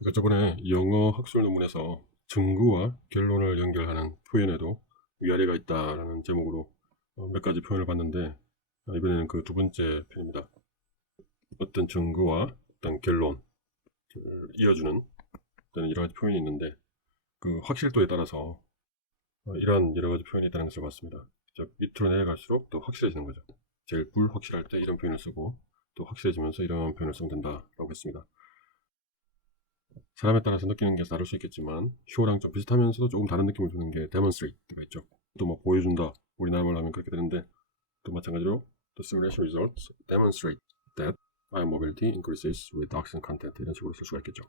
그러니까 저번에 영어 학술 논문에서 증거와 결론을 연결하는 표현에도 위아래가 있다라는 제목으로 어, 몇 가지 표현을 봤는데 어, 이번에는 그 두 번째 편입니다. 어떤 증거와 어떤 결론을 이어주는 어떤 여러 가지 표현이 있는데 그 확실도에 따라서 어, 이러한 여러 가지 표현이 있다는 것을 봤습니다. 즉 밑으로 내려갈수록 더 확실해지는 거죠. 제일 불확실할 때 이런 표현을 쓰고 또 확실해지면서 이런 표현을 쓰면 된다라고 했습니다. 사람에 따라서 느끼는 게 다를 수 있겠지만 쇼랑 좀 비슷하면서도 조금 다른 느낌을 주는 게 demonstrate가 있죠. 또막 보여준다. 우리나라 말로 하면 그렇게 되는데 또 마찬가지로 the simulation results demonstrate that eye mobility increases with oxygen content 이런 식으로 쓸 수가 있겠죠.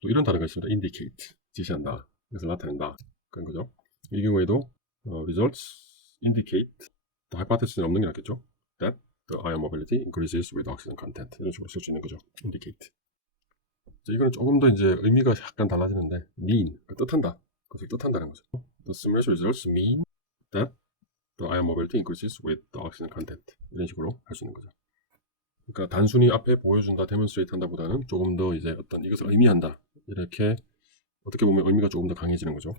또 이런 단어가 있습니다. indicate 지시한다. 이것을 나타낸다. 그런 거죠. 이 경우에도 어, results indicate the hypothesis는 없는 게 낫겠죠. that the eye mobility increases with oxygen content 이런 식으로 쓸 수 있는 거죠. indicate 자, 이거는 조금 더 이제 의미가 약간 달라지는데 mean 그 뜻한다 그것을 뜻한다는 거죠 the simulation results mean that the ion mobility increases with the oxygen content 이런 식으로 할 수 있는 거죠 그러니까 단순히 앞에 보여준다 demonstrate 한다 보다는 조금 더 이제 어떤 이것을 의미한다 이렇게 어떻게 보면 의미가 조금 더 강해지는 거죠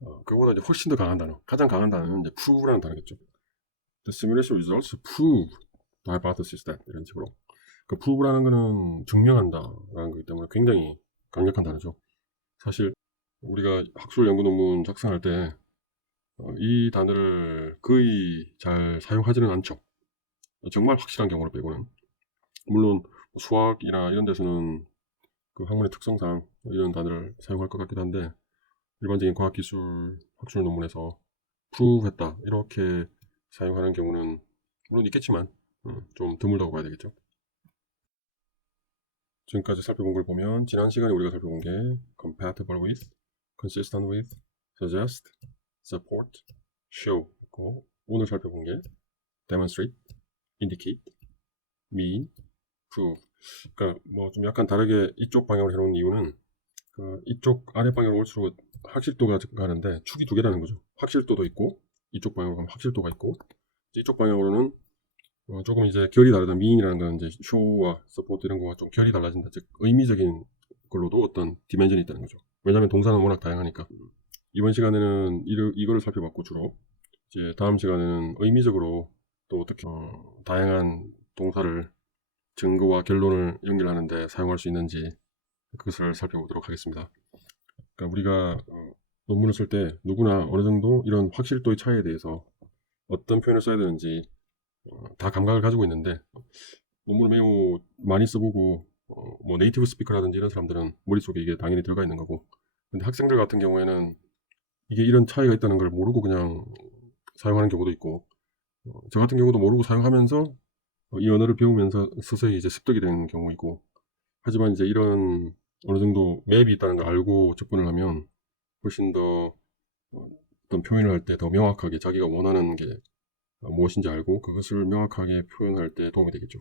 어, 그거보다 이제 훨씬 더 강한 단어 가장 강한 단어는 이제 prove라는 단어겠죠 the simulation results prove the hypothesis that 이런 식으로 그 프로브라는 거는 증명한다라는 거기 때문에 굉장히 강력한 단어죠. 사실 우리가 학술 연구 논문 작성할 때 어, 이 단어를 거의 잘 사용하지는 않죠. 정말 확실한 경우를 빼고는 물론 수학이나 이런 데서는 그 학문의 특성상 이런 단어를 사용할 것 같기도 한데 일반적인 과학기술 학술 논문에서 프로브했다 이렇게 사용하는 경우는 물론 있겠지만 음, 좀 드물다고 봐야 되겠죠. 지금까지 살펴본 걸 보면 지난 시간에 우리가 살펴본 게 compatible with, consistent with, suggest, support, show 있고 오늘 살펴본 게 demonstrate, indicate, mean, prove. 그러니까 뭐 좀 약간 다르게 이쪽 방향으로 해놓은 이유는 그 이쪽 아래 방향으로 올수록 확실도가 가는데 축이 두 개라는 거죠. 확실도도 있고 이쪽 방향으로 가면 확실도가 있고 이쪽 방향으로는 어, 조금 이제 결이 다르다. 미인이라는 건 이제 쇼와 서포트 이런 거가 좀 결이 달라진다. 즉 의미적인 걸로도 어떤 디멘전이 있다는 거죠. 왜냐하면 동사는 워낙 다양하니까. 이번 시간에는 이를, 이거를 살펴봤고 주로 이제 다음 시간에는 의미적으로 또 어떻게 어, 다양한 동사를 증거와 결론을 연결하는데 사용할 수 있는지 그것을 살펴보도록 하겠습니다. 그러니까 우리가 어, 논문을 쓸 때 누구나 어느 정도 이런 확실도의 차이에 대해서 어떤 표현을 써야 되는지 어, 다 감각을 가지고 있는데 논문을 매우 많이 써보고 어, 뭐 네이티브 스피커라든지 이런 사람들은 머릿속에 이게 당연히 들어가 있는 거고 근데 학생들 같은 경우에는 이게 이런 차이가 있다는 걸 모르고 그냥 사용하는 경우도 있고 어, 저 같은 경우도 모르고 사용하면서 어, 이 언어를 배우면서 서서히 이제 습득이 되는 경우이고 하지만 이제 이런 어느 정도 맵이 있다는 걸 알고 접근을 하면 훨씬 더 어, 어떤 표현을 할 때 더 명확하게 자기가 원하는 게 무엇인지 알고 그것을 명확하게 표현할 때 도움이 되겠죠.